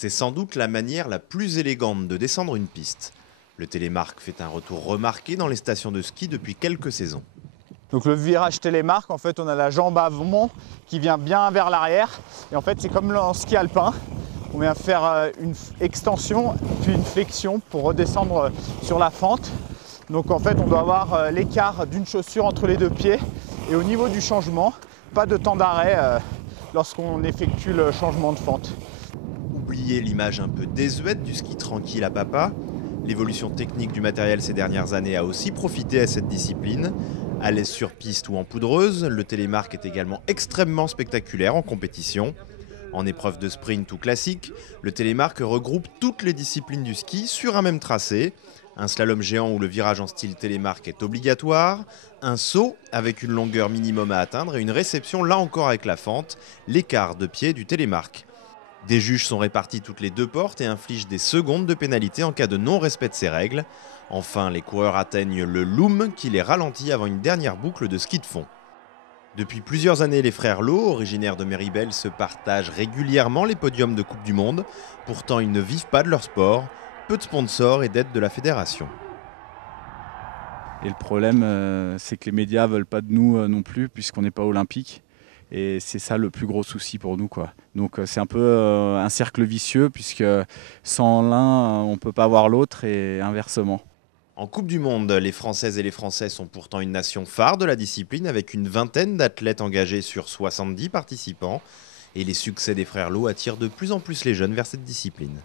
C'est sans doute la manière la plus élégante de descendre une piste. Le télémark fait un retour remarqué dans les stations de ski depuis quelques saisons. Donc le virage télémark, en fait, on a la jambe avant qui vient bien vers l'arrière. Et en fait, c'est comme en ski alpin. On vient faire une extension puis une flexion pour redescendre sur la fente. Donc en fait, on doit avoir l'écart d'une chaussure entre les deux pieds. Et au niveau du changement, pas de temps d'arrêt lorsqu'on effectue le changement de fente. Oubliez l'image un peu désuète du ski tranquille à papa. L'évolution technique du matériel ces dernières années a aussi profité à cette discipline. À l'aise sur piste ou en poudreuse, le télémark est également extrêmement spectaculaire en compétition. En épreuve de sprint ou classique, le télémark regroupe toutes les disciplines du ski sur un même tracé. Un slalom géant où le virage en style télémark est obligatoire, un saut avec une longueur minimum à atteindre et une réception là encore avec la fente, l'écart de pied du télémark. Des juges sont répartis toutes les deux portes et infligent des secondes de pénalité en cas de non-respect de ces règles. Enfin, les coureurs atteignent le loom qui les ralentit avant une dernière boucle de ski de fond. Depuis plusieurs années, les frères Lowe, originaires de Méribel, se partagent régulièrement les podiums de Coupe du Monde. Pourtant, ils ne vivent pas de leur sport. Peu de sponsors et d'aides de la fédération. Et le problème, c'est que les médias ne veulent pas de nous non plus, puisqu'on n'est pas olympique. Et c'est ça le plus gros souci pour nous, quoi. Donc c'est un peu un cercle vicieux, puisque sans l'un, on ne peut pas avoir l'autre, et inversement. En Coupe du Monde, les Françaises et les Français sont pourtant une nation phare de la discipline, avec une vingtaine d'athlètes engagés sur 70 participants. Et les succès des frères Lowe attirent de plus en plus les jeunes vers cette discipline.